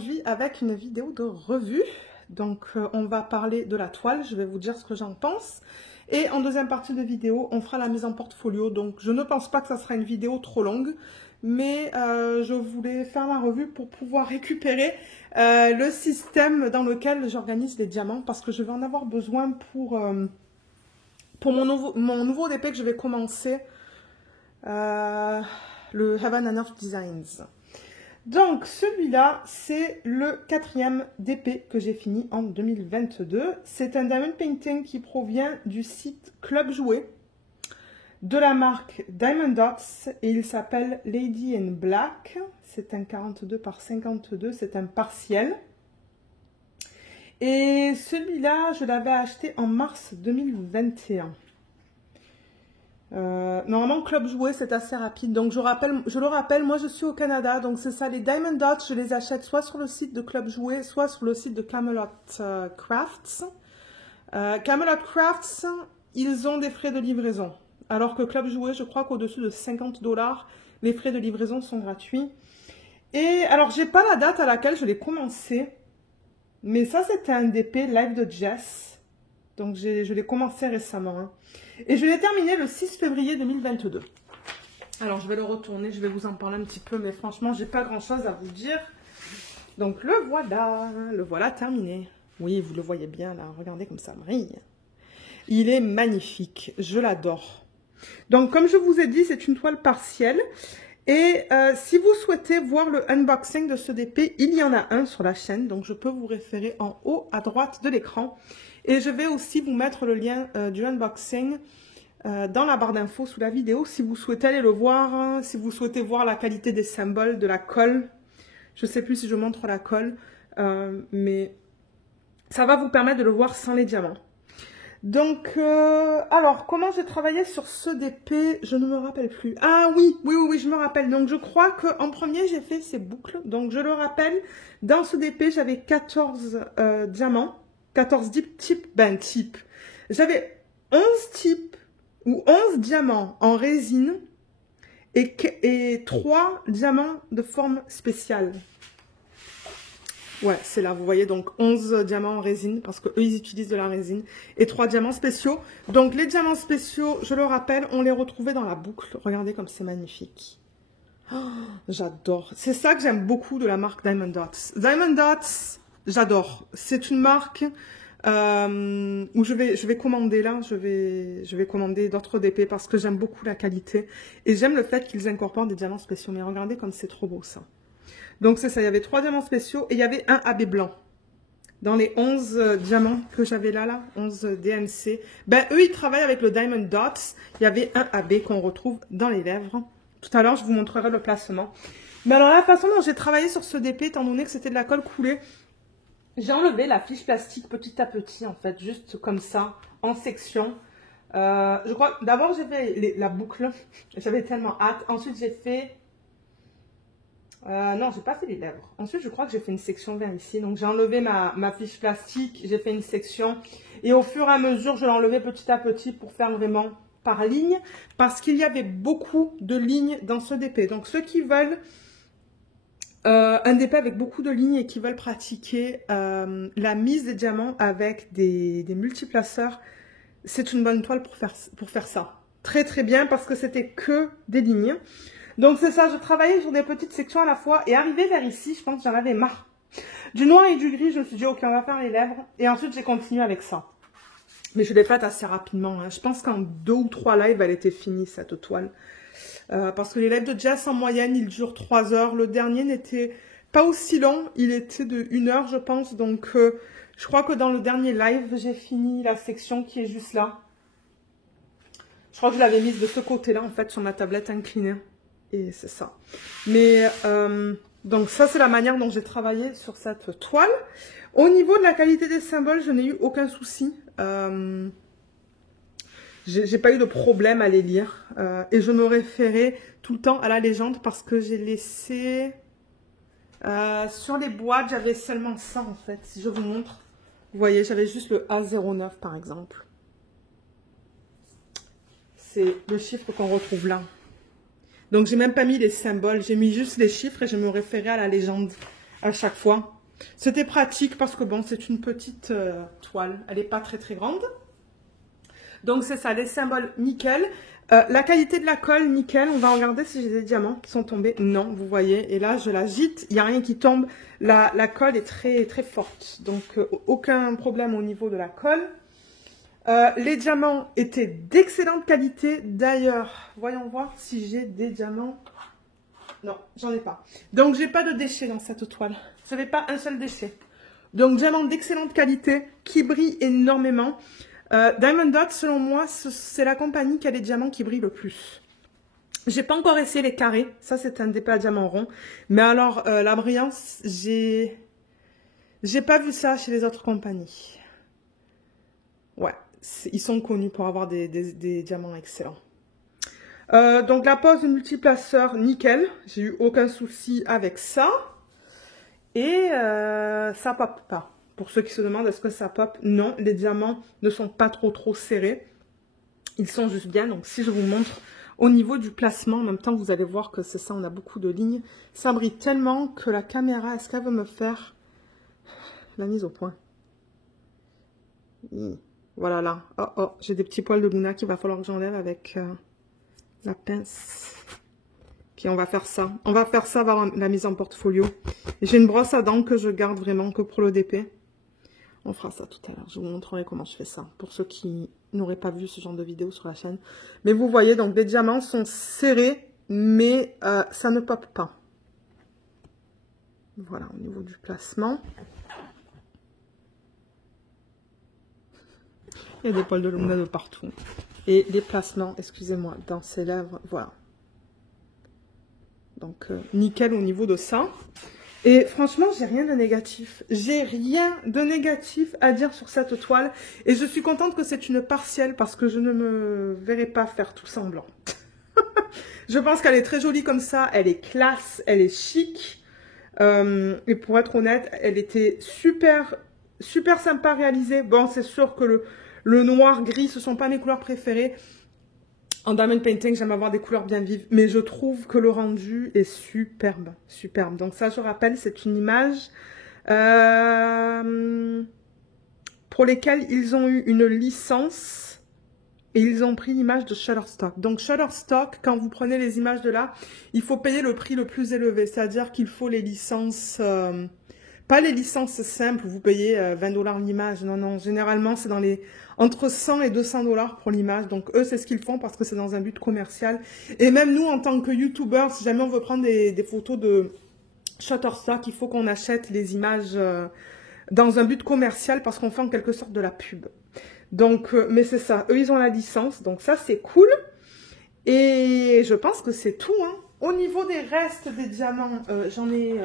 aujourd'hui avec une vidéo de revue. Donc on va parler de la toile, je vais vous dire ce que j'en pense. Et en deuxième partie de vidéo, on fera la mise en portfolio. Donc je ne pense pas que ça sera une vidéo trop longue, mais je voulais faire ma revue pour pouvoir récupérer le système dans lequel j'organise les diamants, parce que je vais en avoir besoin pour mon nouveau DP que je vais commencer, le Heaven and Earth Designs. Donc celui-là, c'est le 4e DP que j'ai fini en 2022. C'est un diamond painting qui provient du site Club Jouet de la marque Diamond Dots et il s'appelle Lady in Black. C'est un 42 par 52, c'est un partiel. Et celui-là, je l'avais acheté en mars 2021. Normalement, Club Jouet, c'est assez rapide. Donc, je le rappelle, moi, je suis au Canada. Donc, c'est ça, les Diamond Dots, je les achète soit sur le site de Club Jouet, soit sur le site de Camelot Crafts. Camelot Crafts, ils ont des frais de livraison. Alors que Club Jouet, je crois qu'au-dessus de 50 $, les frais de livraison sont gratuits. Et alors, j'ai pas la date à laquelle je l'ai commencé. Mais ça, c'était un DP live de Jess. Donc, je l'ai commencé récemment. Hein. Et je l'ai terminé le 6 février 2022. Alors, je vais le retourner, je vais vous en parler un petit peu, mais franchement, j'ai pas grand-chose à vous dire. Donc, le voilà terminé. Oui, vous le voyez bien, là, regardez comme ça brille. Il est magnifique, je l'adore. Donc, comme je vous ai dit, c'est une toile partielle. Et si vous souhaitez voir le unboxing de ce DP, il y en a un sur la chaîne, donc je peux vous référer en haut à droite de l'écran. Et je vais aussi vous mettre le lien du unboxing dans la barre d'infos sous la vidéo si vous souhaitez aller le voir, hein, si vous souhaitez voir la qualité des symboles, de la colle. Je ne sais plus si je montre la colle, mais ça va vous permettre de le voir sans les diamants. Donc, alors, comment j'ai travaillé sur ce DP? Je ne me rappelle plus. Ah oui, je me rappelle. Donc, je crois qu'en premier, j'ai fait ces boucles. Donc, je le rappelle, dans ce DP, j'avais 14 diamants. 14 types. J'avais 11 types ou 11 diamants en résine et 3 diamants de forme spéciale. Ouais, c'est là, vous voyez, donc 11 diamants en résine, parce qu'eux, ils utilisent de la résine, et 3 diamants spéciaux. Donc, les diamants spéciaux, je le rappelle, on les retrouvait dans la boucle. Regardez comme c'est magnifique. Oh, j'adore. C'est ça que j'aime beaucoup de la marque Diamond Dots. Diamond Dots, j'adore. C'est une marque où je vais commander là, je vais commander d'autres DP parce que j'aime beaucoup la qualité. Et j'aime le fait qu'ils incorporent des diamants spéciaux. Mais regardez comme c'est trop beau ça. Donc c'est ça, il y avait 3 diamants spéciaux et il y avait un AB blanc. Dans les 11 diamants que j'avais là, 11 DNC. Ben eux, ils travaillent avec le Diamond Dots. Il y avait un AB qu'on retrouve dans les lèvres. Tout à l'heure, je vous montrerai le placement. Mais alors la façon dont j'ai travaillé sur ce DP, étant donné que c'était de la colle coulée, j'ai enlevé la fiche plastique petit à petit, en fait, juste comme ça, en section. Je crois, d'abord j'ai fait la boucle, j'avais tellement hâte. Ensuite j'ai fait... non, j'ai pas fait les lèvres. Ensuite, je crois que j'ai fait une section vers ici. Donc, j'ai enlevé ma fiche plastique, j'ai fait une section. Et au fur et à mesure, je l'ai enlevé petit à petit pour faire vraiment par ligne. Parce qu'il y avait beaucoup de lignes dans ce DP. Donc, ceux qui veulent un DP avec beaucoup de lignes et qui veulent pratiquer la mise des diamants avec des multiplaceurs, c'est une bonne toile pour faire ça. Très, très bien parce que c'était que des lignes. Donc c'est ça, je travaillais sur des petites sections à la fois et arrivé vers ici, je pense que j'en avais marre. Du noir et du gris, je me suis dit ok, on va faire les lèvres et ensuite j'ai continué avec ça. Mais je l'ai faite assez rapidement, hein. Je pense qu'en 2 ou 3 lives, elle était finie cette toile. Parce que les lives de Jess en moyenne, ils durent 3 heures. Le dernier n'était pas aussi long, il était de 1 heure je pense. Donc je crois que dans le dernier live, j'ai fini la section qui est juste là. Je crois que je l'avais mise de ce côté-là en fait sur ma tablette inclinée. Et c'est ça. Mais, donc ça, c'est la manière dont j'ai travaillé sur cette toile. Au niveau de la qualité des symboles, je n'ai eu aucun souci. J'ai pas eu de problème à les lire. Et je me référais tout le temps à la légende parce que j'ai laissé... sur les boîtes, j'avais seulement ça, en fait. Si je vous montre, vous voyez, j'avais juste le A09, par exemple. C'est le chiffre qu'on retrouve là. Donc, j'ai même pas mis les symboles. J'ai mis juste les chiffres et je me référais à la légende à chaque fois. C'était pratique parce que bon, c'est une petite toile. Elle n'est pas très très grande. Donc c'est ça, les symboles nickel. La qualité de la colle, nickel. On va regarder si j'ai des diamants qui sont tombés. Non, vous voyez. Et là, je l'agite. Il n'y a rien qui tombe. La colle est très très forte. Donc aucun problème au niveau de la colle. Les diamants étaient d'excellente qualité. D'ailleurs, voyons voir si j'ai des diamants. Non, j'en ai pas. Donc, j'ai pas de déchets dans cette toile. Je n'avais pas un seul déchet. Donc, diamants d'excellente qualité qui brillent énormément. Diamond Dot, selon moi, c'est la compagnie qui a les diamants qui brillent le plus. J'ai pas encore essayé les carrés. Ça, c'est un DP à diamant rond. Mais alors, la brillance, j'ai pas vu ça chez les autres compagnies. Ouais, ils sont connus pour avoir des diamants excellents. Donc la pose de multiplaceur, nickel. J'ai eu aucun souci avec ça. Et ça pop pas. Pour ceux qui se demandent est-ce que ça pop, non, les diamants ne sont pas trop serrés. Ils sont juste bien. Donc si je vous montre au niveau du placement, en même temps vous allez voir que c'est ça, on a beaucoup de lignes. Ça brille tellement que la caméra, est-ce qu'elle veut me faire la mise au point? Voilà là. Oh, j'ai des petits poils de Luna qu'il va falloir que j'enlève avec la pince. Puis on va faire ça. On va faire ça vers la mise en portfolio. J'ai une brosse à dents que je garde vraiment que pour le DP. On fera ça tout à l'heure. Je vous montrerai comment je fais ça. Pour ceux qui n'auraient pas vu ce genre de vidéo sur la chaîne. Mais vous voyez, donc les diamants sont serrés, mais ça ne pop pas. Voilà, au niveau du placement. Il y a des poils de Luna de partout. Et les placements, excusez-moi, dans ses lèvres, voilà. Donc, nickel au niveau de ça. Et franchement, j'ai rien de négatif. J'ai rien de négatif à dire sur cette toile. Et je suis contente que c'est une partielle parce que je ne me verrai pas faire tout semblant. Je pense qu'elle est très jolie comme ça. Elle est classe, elle est chic. Et pour être honnête, elle était super sympa réalisée. Bon, c'est sûr que le noir gris, ce ne sont pas mes couleurs préférées. En diamond painting, j'aime avoir des couleurs bien vives, mais je trouve que le rendu est superbe, superbe. Donc ça, je rappelle, c'est une image pour lesquelles ils ont eu une licence et ils ont pris l'image de Shutterstock. Donc Shutterstock, quand vous prenez les images de là, il faut payer le prix le plus élevé, c'est-à-dire qu'il faut les licences... pas les licences simples, vous payez 20 $ l'image. Non, non, généralement, c'est dans les entre 100 et 200 $ pour l'image. Donc, eux, c'est ce qu'ils font parce que c'est dans un but commercial. Et même nous, en tant que youtubeurs, si jamais on veut prendre des photos de Shutterstock, il faut qu'on achète les images dans un but commercial parce qu'on fait en quelque sorte de la pub. Donc, mais c'est ça. Eux, ils ont la licence. Donc, ça, c'est cool. Et je pense que c'est tout. Hein. Au niveau des restes des diamants, j'en ai...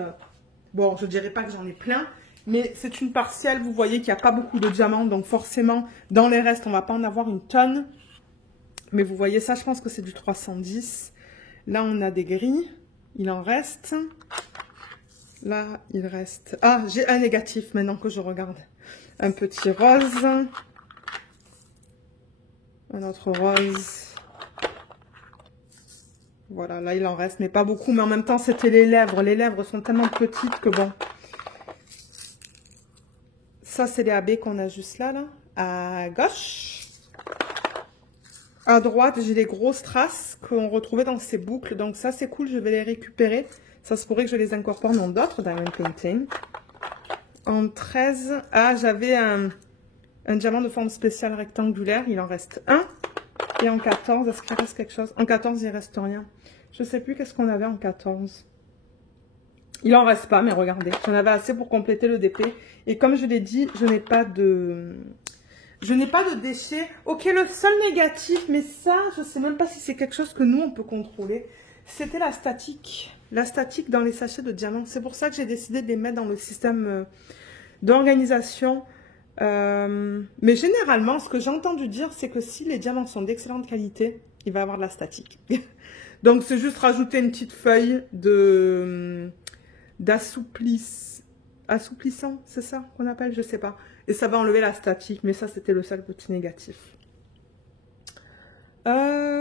bon, je dirais pas que j'en ai plein, mais c'est une partielle. Vous voyez qu'il n'y a pas beaucoup de diamants, donc forcément, dans les restes, on va pas en avoir une tonne. Mais vous voyez ça, je pense que c'est du 310. Là, on a des gris. Il en reste. Là, il reste... Ah, j'ai un négatif maintenant que je regarde. Un petit rose. Un autre rose. Voilà, là, il en reste, mais pas beaucoup. Mais en même temps, c'était les lèvres. Les lèvres sont tellement petites que bon. Ça, c'est les AB qu'on a juste là, à gauche. À droite, j'ai les grosses traces qu'on retrouvait dans ces boucles. Donc ça, c'est cool, je vais les récupérer. Ça se pourrait que je les incorpore dans d'autres diamond painting. En 13, ah, j'avais un diamant de forme spéciale rectangulaire. Il en reste un. Et en 14, est-ce qu'il reste quelque chose? En 14, il ne reste rien. Je ne sais plus qu'est-ce qu'on avait en 14. Il n'en reste pas, mais regardez. J'en avais assez pour compléter le DP. Et comme je l'ai dit, je n'ai pas de... déchets. Ok, le seul négatif, mais ça, je ne sais même pas si c'est quelque chose que nous, on peut contrôler. C'était la statique. La statique dans les sachets de diamants. C'est pour ça que j'ai décidé de les mettre dans le système d'organisation. Mais généralement, ce que j'ai entendu dire, c'est que si les diamants sont d'excellente qualité, il va y avoir de la statique. Donc, c'est juste rajouter une petite feuille d'assouplissant, c'est ça qu'on appelle, je sais pas. Et ça va enlever la statique, mais ça, c'était le seul petit négatif.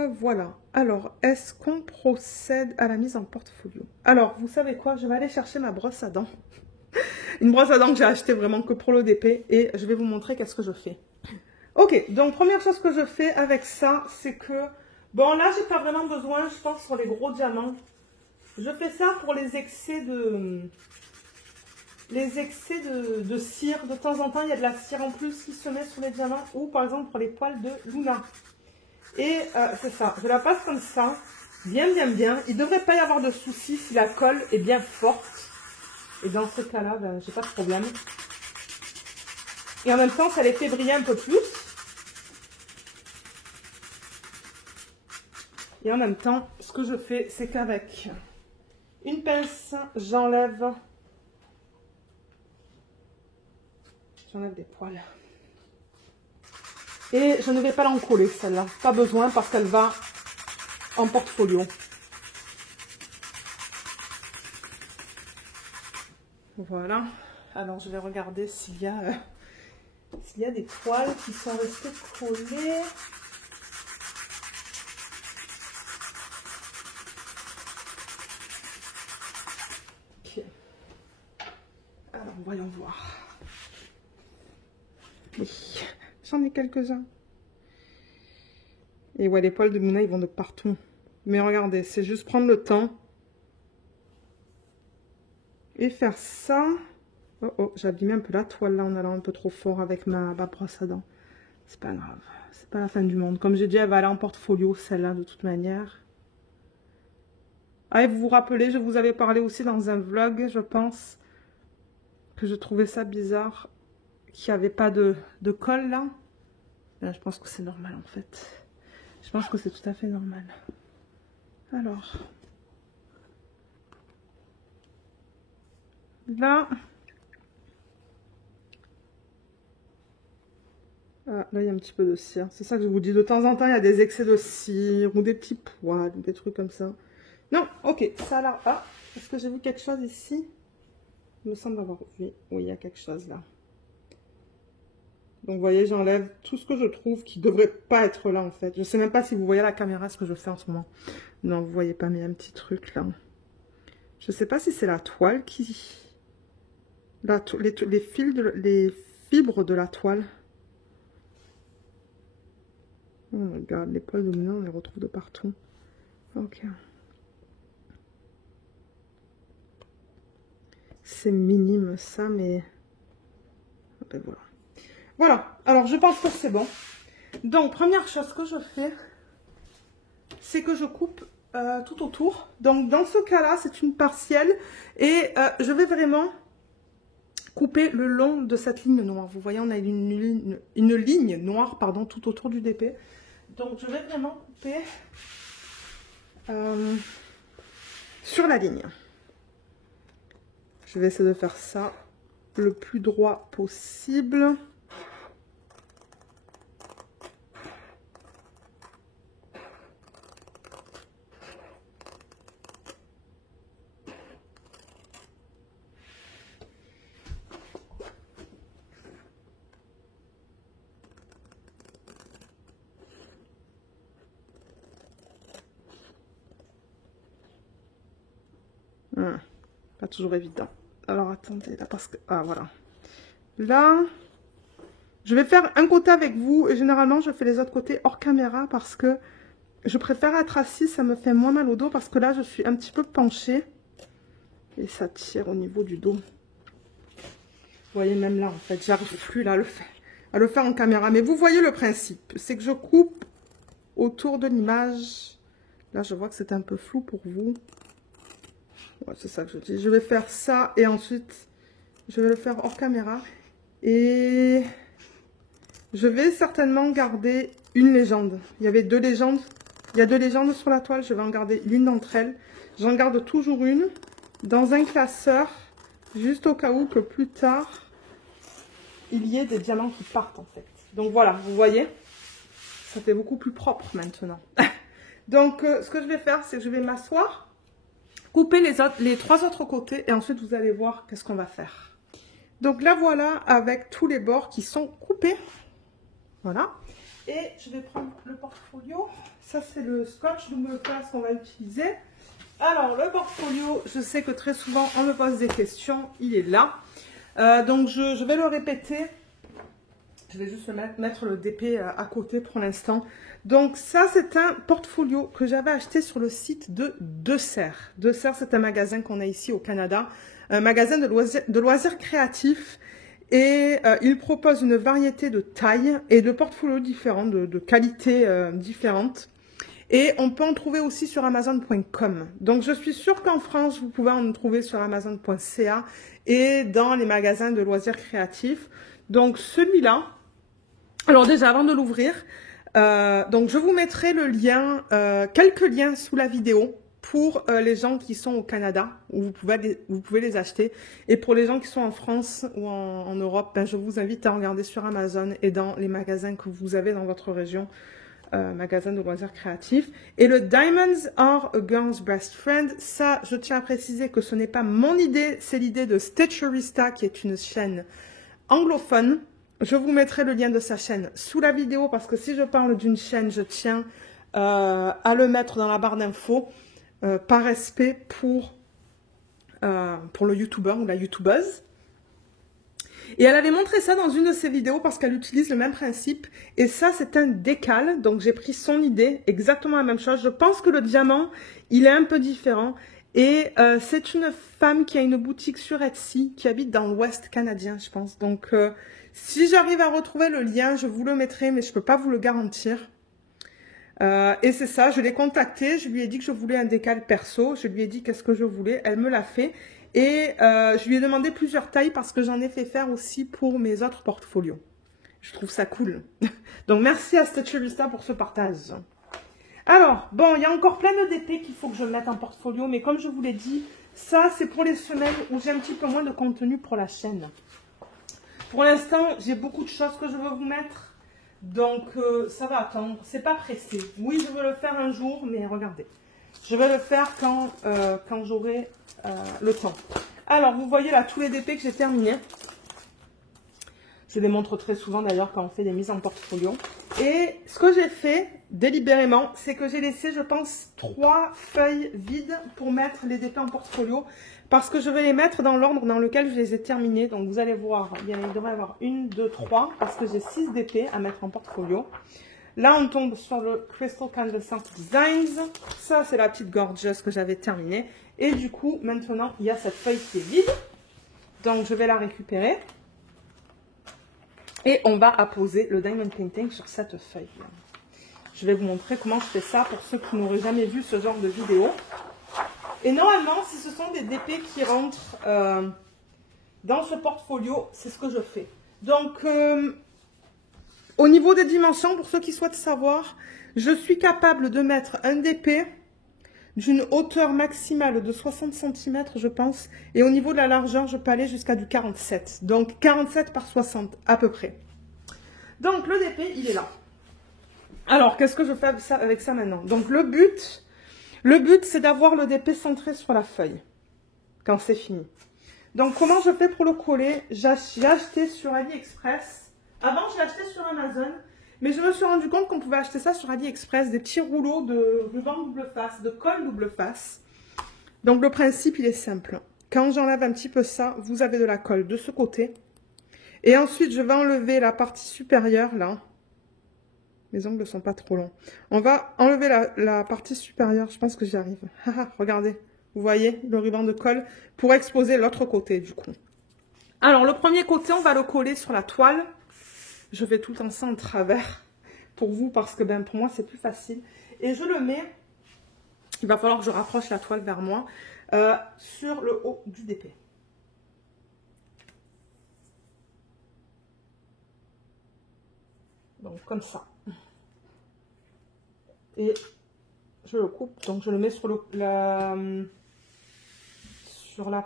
Voilà. Alors, est-ce qu'on procède à la mise en portfolio? Alors, vous savez quoi? Je vais aller chercher ma brosse à dents. Une brosse à dents que j'ai achetée vraiment que pour l'ODP et je vais vous montrer qu'est-ce que je fais. Ok, donc première chose que je fais avec ça, c'est que... Bon, là, j'ai pas vraiment besoin, je pense, sur les gros diamants. Je fais ça pour les excès de... de cire. De temps en temps, il y a de la cire en plus qui se met sur les diamants ou par exemple pour les poils de Luna. Et c'est ça, je la passe comme ça, bien. Il ne devrait pas y avoir de soucis si la colle est bien forte. Et dans ce cas-là, ben, j'ai pas de problème. Et en même temps, ça les fait briller un peu plus. Et en même temps, ce que je fais, c'est qu'avec une pince, j'enlève des poils. Et je ne vais pas l'encoller, celle-là. Pas besoin parce qu'elle va en portfolio. Voilà. Alors, je vais regarder s'il y a des poils qui sont restés collés. Ok. Alors, voyons voir. Oui, j'en ai quelques-uns. Et ouais, les poils de Luna, ils vont de partout. Mais regardez, c'est juste prendre le temps. Et faire ça. Oh, oh, j'ai abîmé un peu la toile là en allant un peu trop fort avec ma brosse à dents. C'est pas grave, c'est pas la fin du monde. Comme j'ai dit, elle va aller en portfolio, celle-là, de toute manière. Ah, et vous vous rappelez, je vous avais parlé aussi dans un vlog, je pense, que je trouvais ça bizarre, qu'il n'y avait pas de colle là. Là. Je pense que c'est normal en fait. Je pense que c'est tout à fait normal. Alors. Là. Ah, là, il y a un petit peu de cire. C'est ça que je vous dis. De temps en temps, il y a des excès de cire ou des petits poils, des trucs comme ça. Non, ok. Ça là. Ah, est-ce que j'ai vu quelque chose ici? Il me semble avoir vu. Oui, il y a quelque chose là. Donc, vous voyez, j'enlève tout ce que je trouve qui ne devrait pas être là, en fait. Je ne sais même pas si vous voyez à la caméra ce que je fais en ce moment. Non, vous ne voyez pas, mais il y a un petit truc là. Je ne sais pas si c'est la toile qui... les fibres de la toile. Oh my god, les poils de Luna, on les retrouve de partout. Ok. C'est minime ça, mais... Ben voilà. Voilà, alors je pense que c'est bon. Donc, première chose que je fais, c'est que je coupe tout autour. Donc, dans ce cas-là, c'est une partielle. Et je vais vraiment couper le long de cette ligne noire. Vous voyez, on a une ligne noire, pardon, tout autour du DP. Donc, je vais vraiment couper sur la ligne. Je vais essayer de faire ça le plus droit possible. Pas toujours évident. Alors attendez, là parce que... Ah voilà. Là, je vais faire un côté avec vous et généralement je fais les autres côtés hors caméra parce que je préfère être assise, ça me fait moins mal au dos parce que là je suis un petit peu penchée et ça tire au niveau du dos. Vous voyez même là en fait, j'arrive plus là à le faire en caméra. Mais vous voyez le principe, c'est que je coupe autour de l'image. Là je vois que c'est un peu flou pour vous. Ouais, c'est ça que je dis. Je vais faire ça et ensuite je vais le faire hors caméra. Et je vais certainement garder une légende. Il y avait deux légendes. Il y a deux légendes sur la toile. Je vais en garder l'une d'entre elles. J'en garde toujours une dans un classeur. Juste au cas où que plus tard, il y ait des diamants qui partent en fait. Donc voilà, vous voyez. Ça fait beaucoup plus propre maintenant. Donc ce que je vais faire, c'est que je vais m'asseoir. Couper les trois autres côtés et ensuite vous allez voir qu'est-ce qu'on va faire. Donc là voilà avec tous les bords qui sont coupés. Voilà. Et je vais prendre le portfolio. Ça, c'est le scotch double face qu'on va utiliser. Alors, le portfolio, je sais que très souvent, on me pose des questions. Il est là. Donc, je vais le répéter. Je vais juste mettre le DP à côté pour l'instant. Donc, ça, c'est un portfolio que j'avais acheté sur le site de Dessert. Dessert, c'est un magasin qu'on a ici au Canada. Un magasin de loisirs créatifs. Et il propose une variété de tailles et de portfolios différents, de qualités différentes. Et on peut en trouver aussi sur Amazon.com. Donc, je suis sûre qu'en France, vous pouvez en trouver sur Amazon.ca et dans les magasins de loisirs créatifs. Donc, celui-là, alors déjà, avant de l'ouvrir, donc je vous mettrai le lien, quelques liens sous la vidéo pour les gens qui sont au Canada, où vous pouvez les acheter. Et pour les gens qui sont en France ou en Europe, ben, je vous invite à regarder sur Amazon et dans les magasins que vous avez dans votre région, magasins de loisirs créatifs. Et le Diamonds are a Girl's Best Friend, ça, je tiens à préciser que ce n'est pas mon idée, c'est l'idée de Stitcherista, qui est une chaîne anglophone. Je vous mettrai le lien de sa chaîne sous la vidéo, parce que si je parle d'une chaîne, je tiens à le mettre dans la barre d'infos. Par respect pour le youtubeur ou la youtubeuse. Et elle avait montré ça dans une de ses vidéos parce qu'elle utilise le même principe. Et ça, c'est un décal. Donc, j'ai pris son idée, exactement la même chose. Je pense que le diamant, il est un peu différent. Et c'est une femme qui a une boutique sur Etsy, qui habite dans l'Ouest canadien, je pense. Donc, si j'arrive à retrouver le lien, je vous le mettrai, mais je ne peux pas vous le garantir. Et c'est ça, je l'ai contactée, je lui ai dit que je voulais un décal perso, je lui ai dit qu'est-ce que je voulais, elle me l'a fait. Et je lui ai demandé plusieurs tailles parce que j'en ai fait faire aussi pour mes autres portfolios. Je trouve ça cool. Donc merci à Stitcherista pour ce partage. Alors, bon, il y a encore plein de DP qu'il faut que je mette en portfolio, mais comme je vous l'ai dit, ça c'est pour les semaines où j'ai un petit peu moins de contenu pour la chaîne. Pour l'instant, j'ai beaucoup de choses que je veux vous mettre. Donc, ça va attendre. C'est pas pressé. Oui, je veux le faire un jour, mais regardez. Je vais le faire quand j'aurai le temps. Alors, vous voyez là tous les DP que j'ai terminés. Je les montre très souvent d'ailleurs quand on fait des mises en portfolio. Et ce que j'ai fait délibérément, c'est que j'ai laissé, je pense, 3 feuilles vides pour mettre les DP en portfolio. Parce que je vais les mettre dans l'ordre dans lequel je les ai terminés. Donc vous allez voir, il devrait y avoir 1, 2, 3. Parce que j'ai 6 DP à mettre en portfolio. Là, on tombe sur le Crystal Canvasant Designs. Ça, c'est la petite Gorgeous que j'avais terminée. Et du coup, maintenant, il y a cette feuille qui est vide. Donc, je vais la récupérer. Et on va apposer le Diamond Painting sur cette feuille. Je vais vous montrer comment je fais ça pour ceux qui n'auraient jamais vu ce genre de vidéo. Et normalement, si ce sont des DP qui rentrent dans ce portfolio, c'est ce que je fais. Donc, au niveau des dimensions, pour ceux qui souhaitent savoir, je suis capable de mettre un DP d'une hauteur maximale de 60 cm, je pense. Et au niveau de la largeur, je peux aller jusqu'à du 47. Donc, 47 par 60, à peu près. Donc, le DP, il est là. Alors, qu'est-ce que je fais avec ça maintenant? Donc, le but, c'est d'avoir le DP centré sur la feuille, quand c'est fini. Donc, comment je fais pour le coller? J'ai acheté sur AliExpress. Avant, je l'ai acheté sur Amazon, mais je me suis rendu compte qu'on pouvait acheter ça sur AliExpress, des petits rouleaux de ruban double face, de colle double face. Donc, le principe, il est simple. Quand j'enlève un petit peu ça, vous avez de la colle de ce côté. Et ensuite, je vais enlever la partie supérieure, là. Mes ongles ne sont pas trop longs. On va enlever la partie supérieure. Je pense que j'y arrive. Regardez. Vous voyez le ruban de colle pour exposer l'autre côté, du coup. Alors, le premier côté, on va le coller sur la toile. Je fais tout le temps ça en travers pour vous parce que ben, pour moi, c'est plus facile. Et je le mets, il va falloir que je rapproche la toile vers moi, sur le haut du DP. Donc, comme ça. Et je le coupe, donc je le mets sur la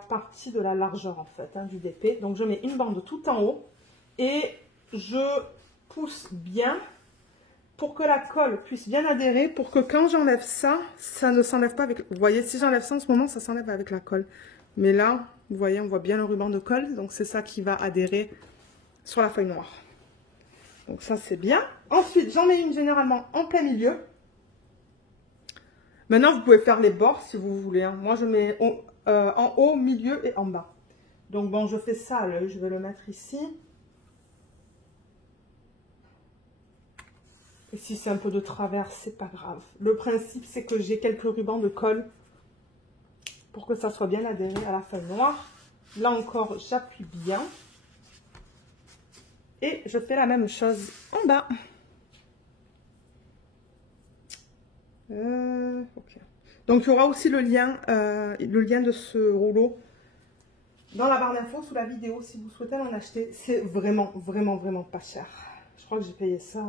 partie de la largeur en fait, du DP. Donc, je mets une bande tout en haut et je pousse bien pour que la colle puisse bien adhérer, pour que quand j'enlève ça, ça ne s'enlève pas avec... Vous voyez, si j'enlève ça en ce moment, ça s'enlève avec la colle. Mais là, vous voyez, on voit bien le ruban de colle, donc c'est ça qui va adhérer sur la feuille noire. Donc ça, c'est bien. Ensuite, j'en mets une généralement en plein milieu. Maintenant, vous pouvez faire les bords si vous voulez. Hein. Moi, je mets en haut, milieu et en bas. Donc bon, je fais ça à l'œil. Je vais le mettre ici. Et si c'est un peu de travers, c'est pas grave. Le principe, c'est que j'ai quelques rubans de colle pour que ça soit bien adhéré à la feuille noire. Là encore, j'appuie bien. Et je fais la même chose en bas. Ok. Donc, il y aura aussi le lien de ce rouleau dans la barre d'infos sous la vidéo si vous souhaitez en acheter. C'est vraiment, vraiment, vraiment pas cher. Je crois que j'ai payé ça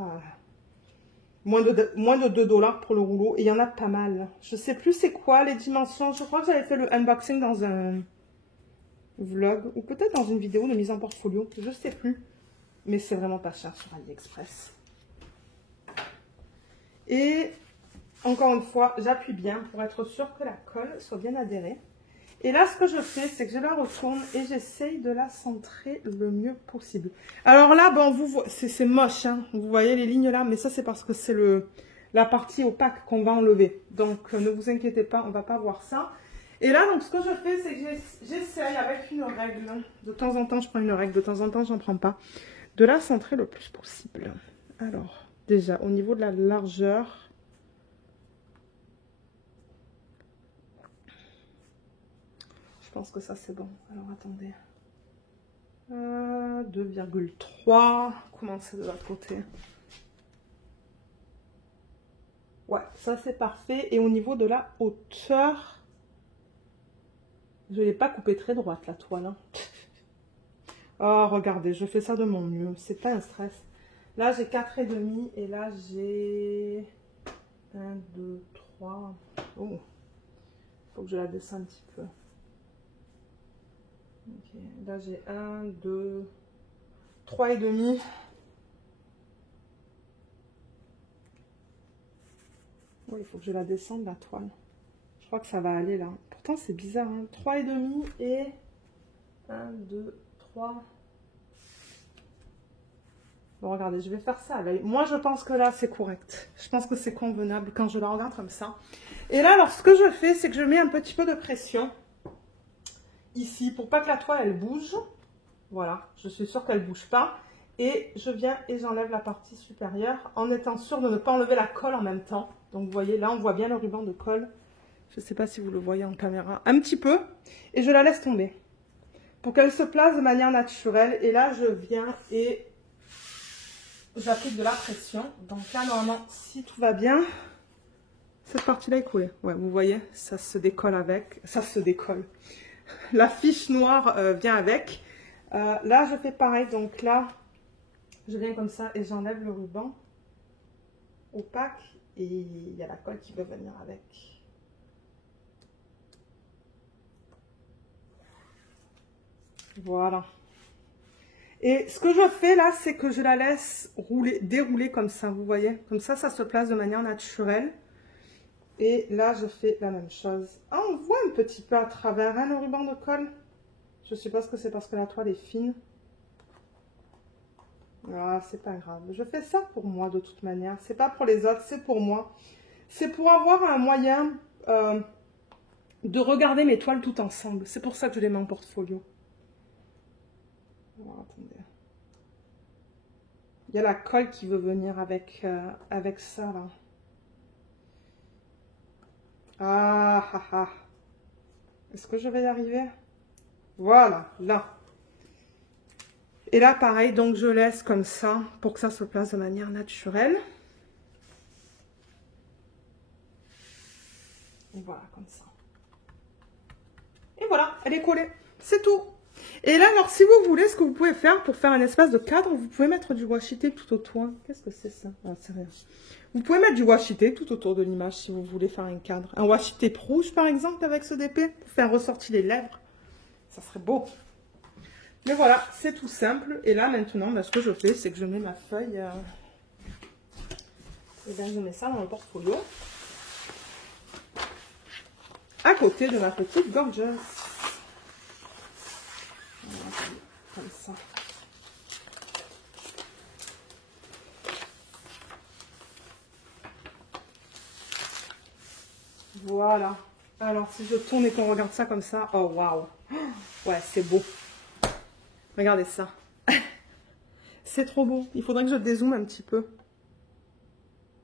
moins de 2 $ pour le rouleau. Et il y en a pas mal. Je sais plus c'est quoi les dimensions. Je crois que j'avais fait le unboxing dans un vlog ou peut-être dans une vidéo de mise en portfolio. Je sais plus. Mais c'est vraiment pas cher sur AliExpress. Et encore une fois, j'appuie bien pour être sûr que la colle soit bien adhérée. Et là, ce que je fais, c'est que je la retourne et j'essaye de la centrer le mieux possible. Alors là, bon, c'est moche, hein. Vous voyez les lignes là, mais ça, c'est parce que c'est la partie opaque qu'on va enlever. Donc, ne vous inquiétez pas, on ne va pas voir ça. Et là, donc, ce que je fais, c'est que j'essaye avec une règle. De temps en temps, je prends une règle, de temps en temps, j'en prends pas. De la centrer le plus possible. Alors, déjà, au niveau de la largeur... Je pense que ça c'est bon. Alors attendez. 2,3. Comment c'est de l'autre côté? Ouais, ça c'est parfait. Et au niveau de la hauteur, je ne l'ai pas coupé très droite la toile. Hein. Oh, regardez, je fais ça de mon mieux. C'est pas un stress. Là j'ai 4,5 et là j'ai 1, 2, 3. Oh, faut que je la descende un petit peu. Okay. Là j'ai 1, 2, 3,5. Oui, il faut que je la descende la toile. Je crois que ça va aller là. Pourtant c'est bizarre, hein. 3,5 et 1, 2, 3. Bon, regardez, je vais faire ça à l'œil. Moi, je pense que là, c'est correct. Je pense que c'est convenable quand je la regarde comme ça. Et là, alors, ce que je fais, c'est que je mets un petit peu de pression ici pour pas que la toile, elle bouge. Voilà, je suis sûre qu'elle ne bouge pas. Et je viens et j'enlève la partie supérieure en étant sûre de ne pas enlever la colle en même temps. Donc, vous voyez, là, on voit bien le ruban de colle. Je ne sais pas si vous le voyez en caméra. Un petit peu. Et je la laisse tomber pour qu'elle se place de manière naturelle. Et là, je viens et... j'applique de la pression. Donc là, normalement, si tout va bien, cette partie-là est coulée. Ouais, vous voyez, ça se décolle avec. Ça se décolle. La fiche noire vient avec. Là, je fais pareil. Donc là, je viens comme ça et j'enlève le ruban opaque. Et il y a la colle qui veut venir avec. Voilà. Et ce que je fais là, c'est que je la laisse dérouler comme ça, vous voyez. Comme ça, ça se place de manière naturelle. Et là, je fais la même chose. Ah, on voit un petit peu à travers hein, le ruban de colle. Je suppose que c'est parce que la toile est fine. Ah, c'est pas grave. Je fais ça pour moi de toute manière. C'est pas pour les autres, c'est pour moi. C'est pour avoir un moyen de regarder mes toiles tout ensemble. C'est pour ça que je les mets en portfolio. Alors, attendez. Il y a la colle qui veut venir avec ça, là. Ah, ah, ah. Est-ce que je vais y arriver? Voilà, là. Et là, pareil, donc je laisse comme ça pour que ça se place de manière naturelle. Et voilà, comme ça. Et voilà, elle est collée. C'est tout. Et là, alors, si vous voulez, ce que vous pouvez faire pour faire un espace de cadre, vous pouvez mettre du washi tape tout autour. Qu'est-ce que c'est ça? Ah, c'est rien. Vous pouvez mettre du washi tape tout autour de l'image si vous voulez faire un cadre. Un washi tape rouge, par exemple, avec ce DP, pour faire ressortir les lèvres. Ça serait beau. Mais voilà, c'est tout simple. Et là, maintenant, ben, ce que je fais, c'est que je mets ma feuille. Et bien, je mets ça dans le portfolio. À côté de ma petite gorgeuse. Comme ça. Voilà. Alors, si je tourne et qu'on regarde ça comme ça, oh waouh. Ouais, c'est beau. Regardez ça. C'est trop beau. Il faudrait que je dézoome un petit peu.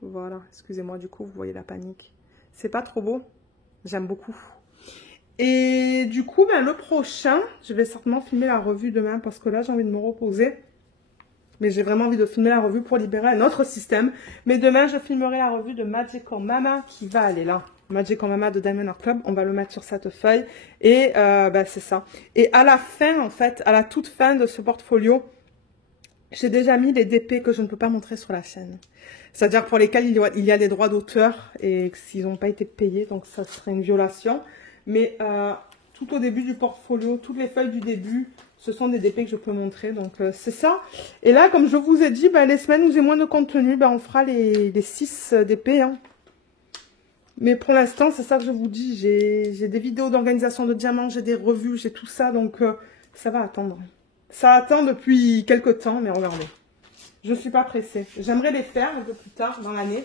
Voilà, excusez-moi, du coup, vous voyez la panique. C'est pas trop beau? J'aime beaucoup. Et du coup, ben, le prochain, je vais certainement filmer la revue demain parce que là, j'ai envie de me reposer. Mais j'ai vraiment envie de filmer la revue pour libérer un autre système. Mais demain, je filmerai la revue de Magical Mama qui va aller là. Magical Mama de Diamond Art Club. On va le mettre sur cette feuille. Et ben, c'est ça. Et à la fin, en fait, à la toute fin de ce portfolio, j'ai déjà mis les DP que je ne peux pas montrer sur la chaîne. C'est-à-dire pour lesquels il y a des droits d'auteur et s'ils n'ont pas été payés, donc ça serait une violation. Mais tout au début du portfolio, toutes les feuilles du début, ce sont des DP que je peux montrer. Donc c'est ça. Et là, comme je vous ai dit, ben, les semaines où j'ai moins de contenu, ben, on fera les 6 DP. Hein. Mais pour l'instant, c'est ça que je vous dis. J'ai des vidéos d'organisation de diamants, j'ai des revues, j'ai tout ça. Donc ça va attendre. Ça attend depuis quelques temps, mais regardez. Je ne suis pas pressée. J'aimerais les faire un peu plus tard dans l'année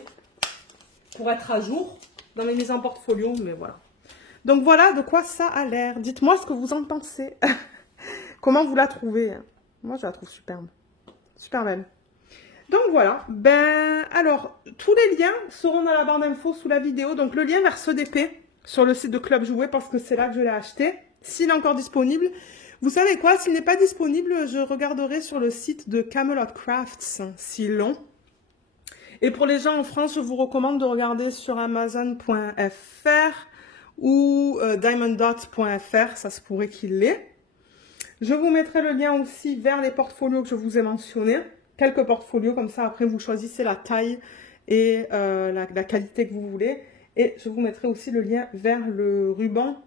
pour être à jour dans les mises en portfolio, mais voilà. Donc voilà de quoi ça a l'air. Dites-moi ce que vous en pensez. Comment vous la trouvez? Moi, je la trouve superbe. Super belle. Donc voilà. Ben, alors, tous les liens seront dans la barre d'infos sous la vidéo. Donc le lien vers ce DP sur le site de Club Jouet parce que c'est là que je l'ai acheté. S'il est encore disponible. Vous savez quoi, s'il n'est pas disponible, je regarderai sur le site de Camelot Crafts, s'ils l'ont. Et pour les gens en France, je vous recommande de regarder sur Amazon.fr ou diamonddots.fr, ça se pourrait qu'il l'ait. Je vous mettrai le lien aussi vers les portfolios que je vous ai mentionnés. Quelques portfolios, comme ça après vous choisissez la taille et la qualité que vous voulez. Et je vous mettrai aussi le lien vers le ruban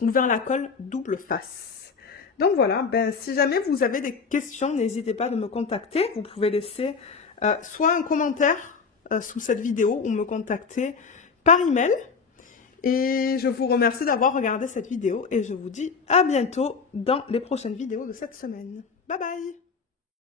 ou vers la colle double face. Donc voilà, ben, si jamais vous avez des questions, n'hésitez pas de me contacter. Vous pouvez laisser soit un commentaire sous cette vidéo ou me contacter par email. Et je vous remercie d'avoir regardé cette vidéo et je vous dis à bientôt dans les prochaines vidéos de cette semaine. Bye bye!